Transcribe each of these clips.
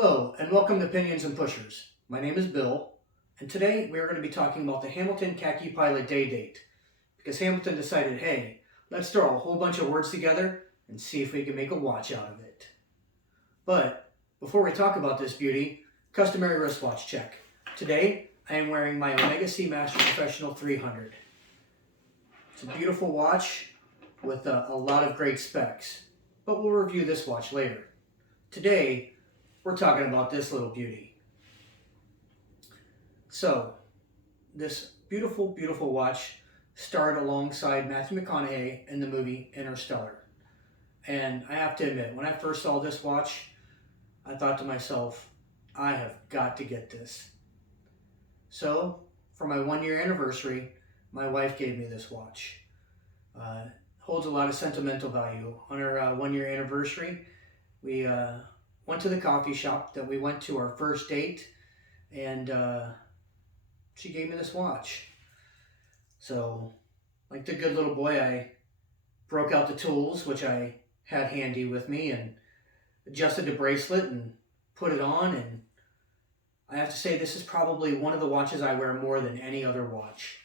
Hello, and welcome to Pinions and Pushers. My name is Bill, and today we are going to be talking about the Hamilton Khaki Pilot Day Date, because Hamilton decided, hey, let's throw a whole bunch of words together and see if we can make a watch out of it. But before we talk about this beauty, customary wristwatch check. Today, I am wearing my Omega Seamaster Professional 300. It's a beautiful watch with a lot of great specs, but we'll review this watch later. Today, we're talking about this little beauty. So, this beautiful, beautiful watch starred alongside Matthew McConaughey in the movie Interstellar. And I have to admit, when I first saw this watch, I thought to myself, I have got to get this. So, for my 1-year anniversary, my wife gave me this watch. Holds a lot of sentimental value. On our 1-year anniversary, we went to the coffee shop that we went to our first date, and she gave me this watch. So, like the good little boy, I broke out the tools, which I had handy with me, and adjusted the bracelet and put it on, and I have to say this is probably one of the watches I wear more than any other watch.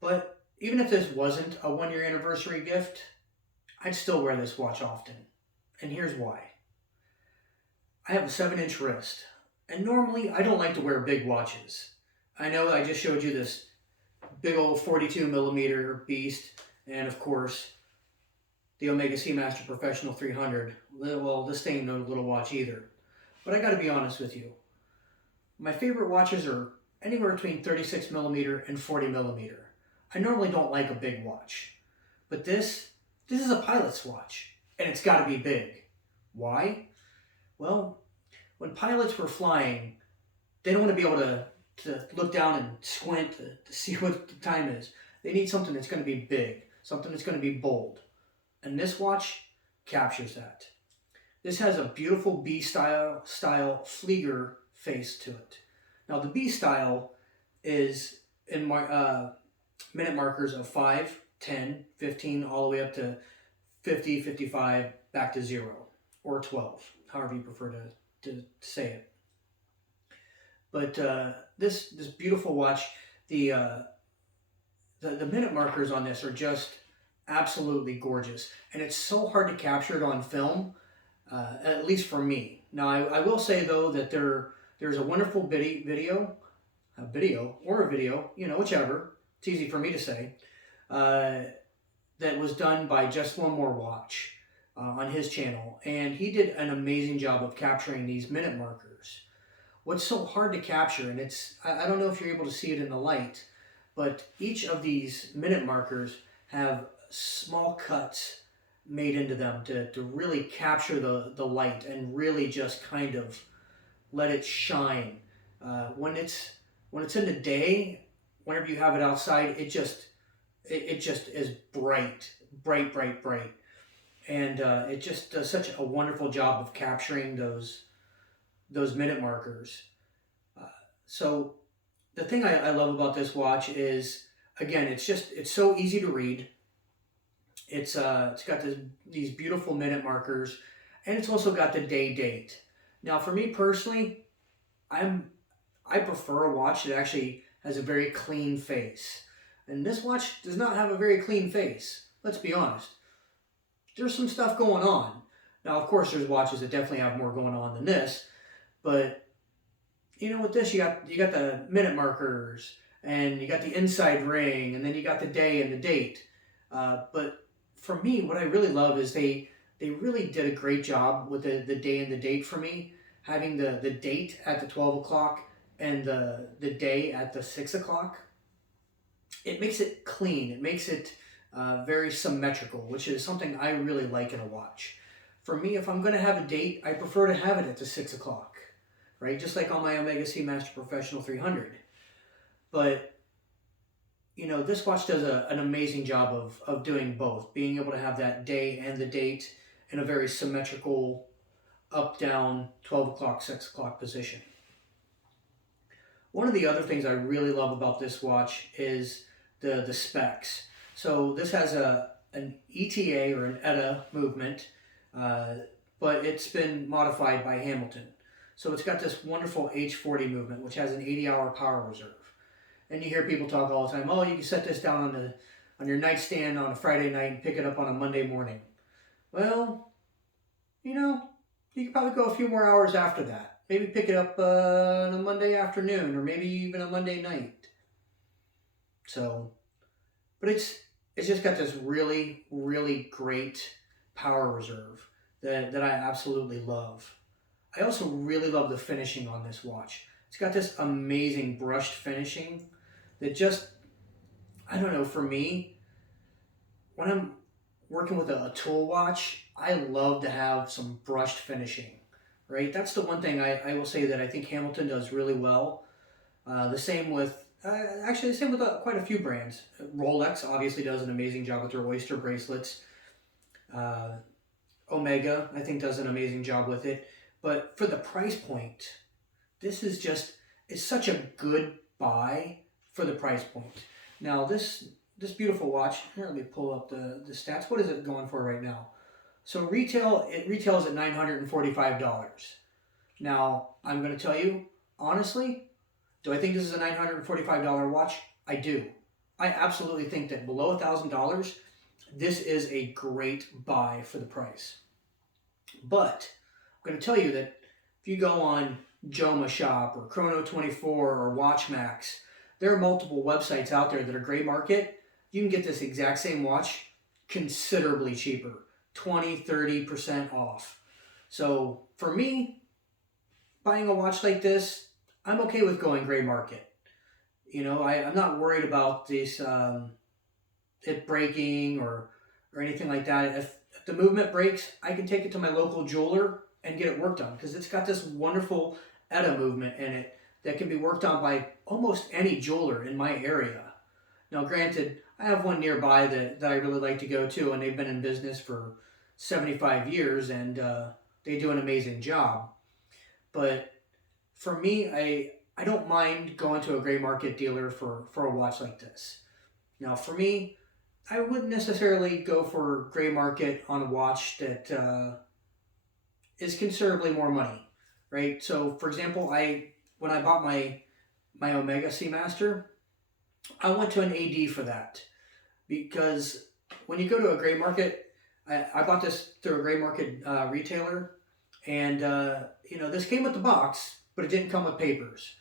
But even if this wasn't a 1-year anniversary gift, I'd still wear this watch often. And here's why. I have a 7-inch wrist, and normally I don't like to wear big watches. I know I just showed you this big old 42mm beast, and of course, the Omega Seamaster Professional 300. Well, this ain't no little watch either. But I gotta be honest with you. My favorite watches are anywhere between 36mm and 40mm. I normally don't like a big watch. But this is a pilot's watch, and it's gotta be big. Why? Well, when pilots were flying, they don't want to be able to look down and squint to see what the time is. They need something that's going to be big, something that's going to be bold. And this watch captures that. This has a beautiful B-style Flieger face to it. Now the B-style is in minute markers of 5, 10, 15, all the way up to 50, 55, back to 0, or 12, however you prefer to say it. But this beautiful watch, the minute markers on this are just absolutely gorgeous, and it's so hard to capture it on film, at least for me. Now I will say though that there's a wonderful video, you know, whichever. It's easy for me to say. That was done by Just One More Watch on his channel, and he did an amazing job of capturing these minute markers. What's so hard to capture, and I don't know if you're able to see it in the light, but each of these minute markers have small cuts made into them to really capture the light and really just kind of let it shine. When it's in the day, whenever you have it outside, it just is bright, and it just does such a wonderful job of capturing those minute markers. So the thing I love about this watch is, again, it's so easy to read. It's got these beautiful minute markers, and it's also got the date. Now for me personally, I prefer a watch that actually has a very clean face. And this watch does not have a very clean face. Let's be honest. There's some stuff going on. Now, of course, there's watches that definitely have more going on than this. But, you know, with this, you got the minute markers, and you got the inside ring, and then you got the day and the date. But for me, what I really love is they really did a great job with the day and the date for me. Having the date at the 12 o'clock and the day at the 6 o'clock. It makes it clean. It makes it very symmetrical, which is something I really like in a watch. For me, if I'm going to have a date, I prefer to have it at the 6 o'clock, right? Just like on my Omega Seamaster Professional 300. But, you know, this watch does an amazing job of doing both, being able to have that day and the date in a very symmetrical up, down, 12 o'clock, 6 o'clock position. One of the other things I really love about this watch is the specs. So this has an ETA or an ETA movement but it's been modified by Hamilton. So it's got this wonderful H40 movement, which has an 80-hour power reserve. And you hear people talk all the time, oh, you can set this down on your nightstand on a Friday night and pick it up on a Monday morning. Well, you know, you could probably go a few more hours after that. Maybe pick it up on a Monday afternoon or maybe even a Monday night. So, but it's just got this really, really great power reserve that I absolutely love. I also really love the finishing on this watch. It's got this amazing brushed finishing that just, I don't know, for me, when I'm working with a tool watch, I love to have some brushed finishing, right? That's the one thing I will say that I think Hamilton does really well. The same with, actually the same with quite a few brands. Rolex obviously does an amazing job with their Oyster bracelets. Omega, I think, does an amazing job with it. But for the price point, this is just, it's such a good buy for the price point. Now this beautiful watch, here, let me pull up the stats. What is it going for right now? So it retails at $945. Now, I'm going to tell you, honestly, do I think this is a $945 watch? I do. I absolutely think that below $1,000, this is a great buy for the price. But I'm going to tell you that if you go on Joma Shop or Chrono24 or WatchMax, there are multiple websites out there that are gray market. You can get this exact same watch considerably cheaper, 20-30% off. So for me, buying a watch like this, I'm okay with going gray market. You know, I'm not worried about this it breaking or anything like that. If the movement breaks, I can take it to my local jeweler and get it worked on because it's got this wonderful ETA movement in it that can be worked on by almost any jeweler in my area. Now, granted, I have one nearby that I really like to go to, and they've been in business for 75 years, and they do an amazing job. But for me, I don't mind going to a gray market dealer for a watch like this. Now, for me, I wouldn't necessarily go for gray market on a watch that is considerably more money, right? So, for example, when I bought my Omega Seamaster, I went to an AD for that because when you go to a gray market, I bought this through a gray market retailer, and you know, this came with the box, but it didn't come with papers.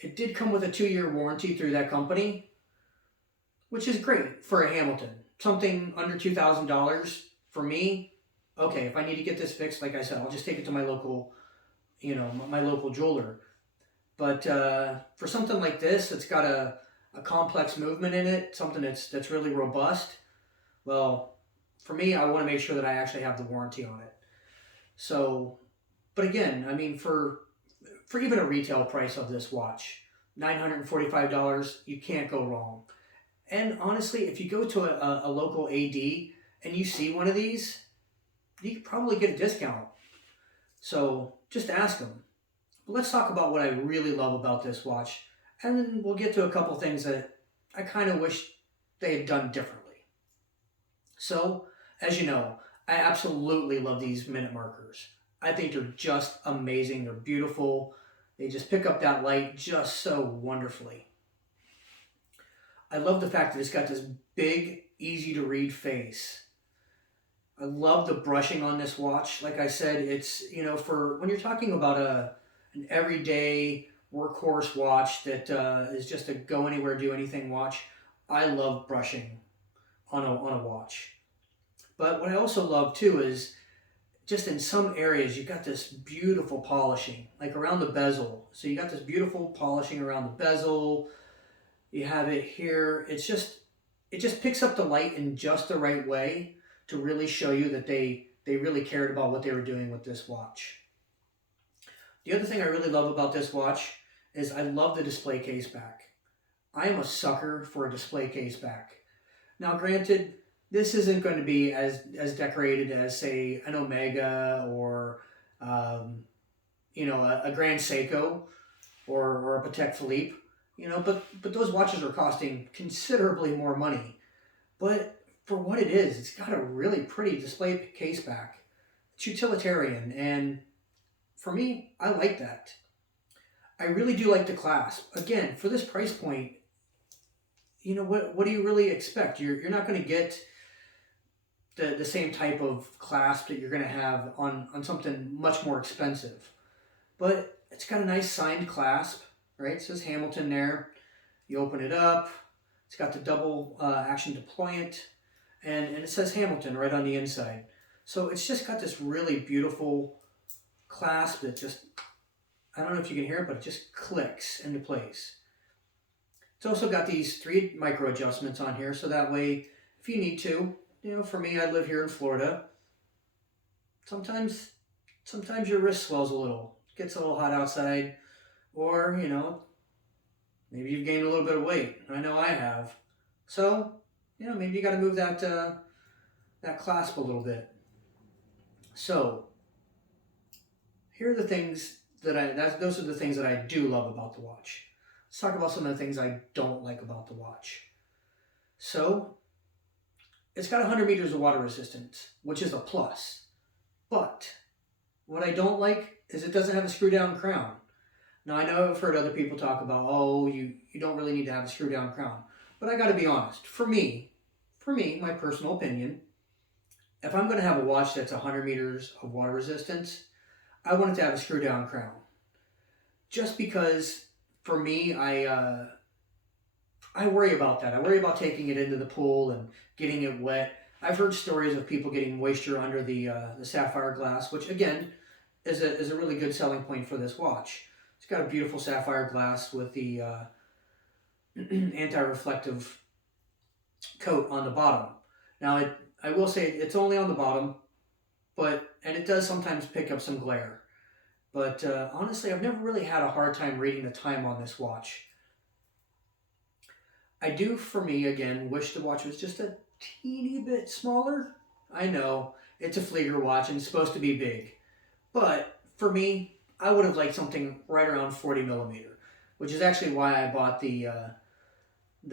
It did come with a 2-year warranty through that company, which is great for a Hamilton. Something under $2,000 for me. Okay, if I need to get this fixed, like I said, I'll just take it to my local, you know, my local jeweler. But for something like this, it's got a complex movement in it, something that's really robust. Well, for me, I want to make sure that I actually have the warranty on it. So, but again, I mean, for even a retail price of this watch, $945, you can't go wrong. And honestly, if you go to a local AD and you see one of these, you could probably get a discount. So just ask them. But let's talk about what I really love about this watch, and then we'll get to a couple things that I kind of wish they had done differently. So, as you know, I absolutely love these minute markers. I think they're just amazing. They're beautiful. They just pick up that light just so wonderfully. I love the fact that it's got this big, easy to read face. I love the brushing on this watch. Like I said, it's, you know, for when you're talking about an everyday workhorse watch that is just a go anywhere, do anything watch, I love brushing on a watch. But what I also love too is just in some areas you've got this beautiful polishing, like around the bezel. So you got this beautiful polishing around the bezel. You have it here. It just picks up the light in just the right way to really show you that they really cared about what they were doing with this watch. The other thing I really love about this watch is I love the display case back. I am a sucker for a display case back. Now, granted, this isn't going to be as decorated as, say, an Omega or you know, a Grand Seiko or a Patek Philippe. You know, but those watches are costing considerably more money. But for what it is, it's got a really pretty display case back It's utilitarian, and for me, I like that. I really do like the clasp. Again, for this price point, what do you really expect? You're not going to get the same type of clasp that you're going to have on something much more expensive. But it's got a nice signed clasp, right? It says Hamilton there. You open it up. It's got the double action deployant, and it says Hamilton right on the inside. So it's just got this really beautiful clasp that just, I don't know if you can hear it, but it just clicks into place. It's also got these 3 micro adjustments on here, so that way, if you need to, for me, I live here in Florida. Sometimes your wrist swells a little, gets a little hot outside, or maybe you've gained a little bit of weight. I know I have. So, maybe you got to move that clasp a little bit. So, here are the things those are the things that I do love about the watch. Let's talk about some of the things I don't like about the watch. So, it's got 100 meters of water resistance, which is a plus. But what I don't like is it doesn't have a screw down crown. Now, I know I've heard other people talk about, you don't really need to have a screw down crown. But I got to be honest. For me, my personal opinion, if I'm going to have a watch that's 100 meters of water resistance, I want it to have a screw down crown. Just because, for me, I worry about that. I worry about taking it into the pool and getting it wet. I've heard stories of people getting moisture under the sapphire glass, which again is a really good selling point for this watch. It's got a beautiful sapphire glass with the anti-reflective coat on the bottom. Now, I will say it's only on the bottom, and it does sometimes pick up some glare. But honestly, I've never really had a hard time reading the time on this watch. I do, for me, again, wish the watch was just a teeny bit smaller. I know, it's a Flieger watch and it's supposed to be big. But for me, I would have liked something right around 40 millimeter, which is actually why I bought the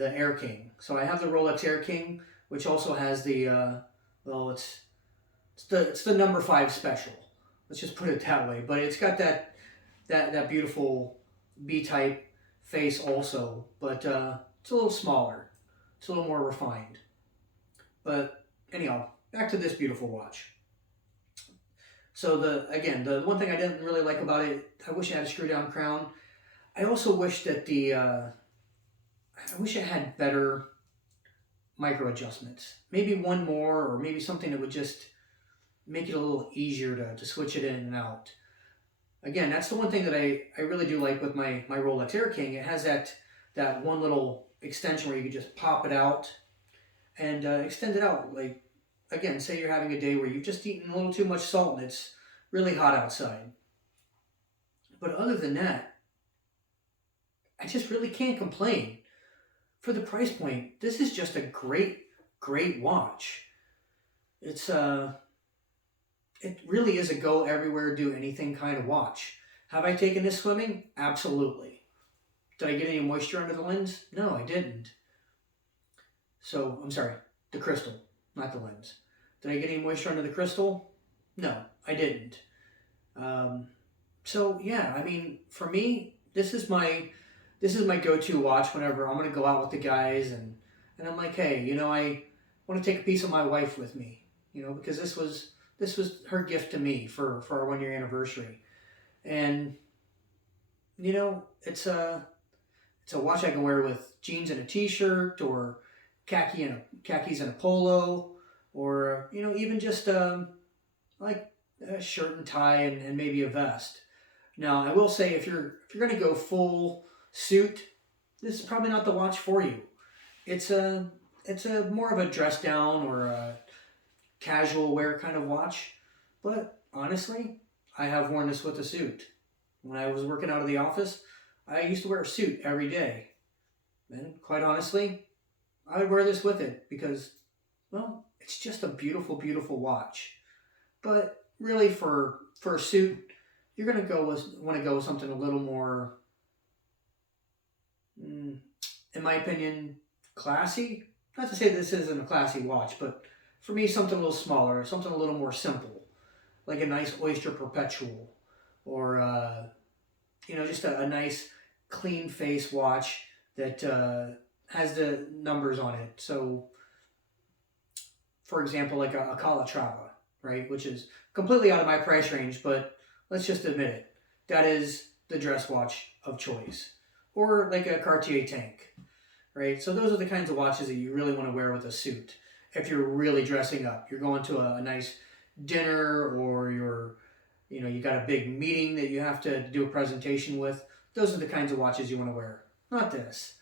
Air King. So I have the Rolex Air King, which also has the, it's the number 5 special. Let's just put it that way. But it's got that beautiful B-type face also, but it's a little smaller. It's a little more refined. But anyhow, back to this beautiful watch. So the one thing I didn't really like about it, I wish it had a screw down crown. I also wish that I wish it had better micro adjustments. Maybe one more, or maybe something that would just make it a little easier to switch it in and out. Again, that's the one thing that I really do like with my Rolex Air King. It has that one little extension where you can just pop it out and extend it out. Like, again, say you're having a day where you've just eaten a little too much salt and it's really hot outside. But other than that, I just really can't complain. For the price point, this is just a great, great watch. It's it really is a go everywhere, do anything kind of watch. Have I taken this swimming? Absolutely. Did I get any moisture under the lens? No, I didn't. So, I'm sorry, the crystal, not the lens. Did I get any moisture under the crystal? No, I didn't. So yeah, I mean, for me, this is my go-to watch whenever I'm going to go out with the guys, and I'm like, hey, I want to take a piece of my wife with me, because this was her gift to me for our 1-year anniversary. And it's a watch I can wear with jeans and a t-shirt, or khakis and a polo, or even just like a shirt and tie and maybe a vest. Now, I will say, if you're going to go full suit, this is probably not the watch for you. It's a more of a dress down or a casual wear kind of watch. But honestly, I have worn this with a suit. When I was working out of the office, I used to wear a suit every day. And quite honestly, I would wear this with it because, well, it's just a beautiful, beautiful watch. But really, for a suit, you're going to want to go with something a little more, in my opinion, classy. Not to say this isn't a classy watch, but for me, something a little smaller, something a little more simple. like a nice Oyster Perpetual, or just a nice clean face watch that has the numbers on it. So, for example, like a Calatrava, right, which is completely out of my price range, but let's just admit it, that is the dress watch of choice. Or like a Cartier Tank, right? So those are the kinds of watches that you really want to wear with a suit. If you're really dressing up, you're going to a nice dinner, or you got a big meeting that you have to do a presentation with. Those are the kinds of watches you want to wear. Not this.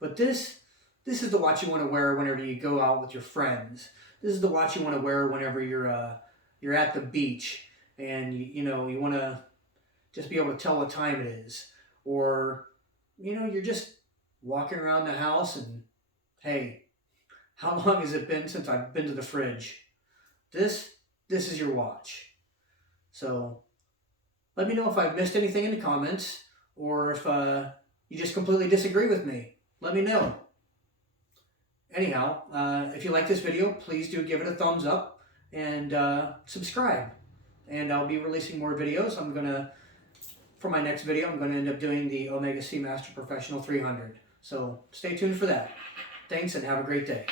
But this is the watch you want to wear whenever you go out with your friends. This is the watch you want to wear whenever you're at the beach, and you want to just be able to tell what time it is, or you're just walking around the house and, hey, how long has it been since I've been to the fridge? This is your watch. So let me know if I've missed anything in the comments, or if you just completely disagree with me. Let me know. Anyhow, if you like this video, please do give it a thumbs up and subscribe. And I'll be releasing more videos. For my next video, I'm going to end up doing the Omega Seamaster Professional 300. So stay tuned for that. Thanks, and have a great day.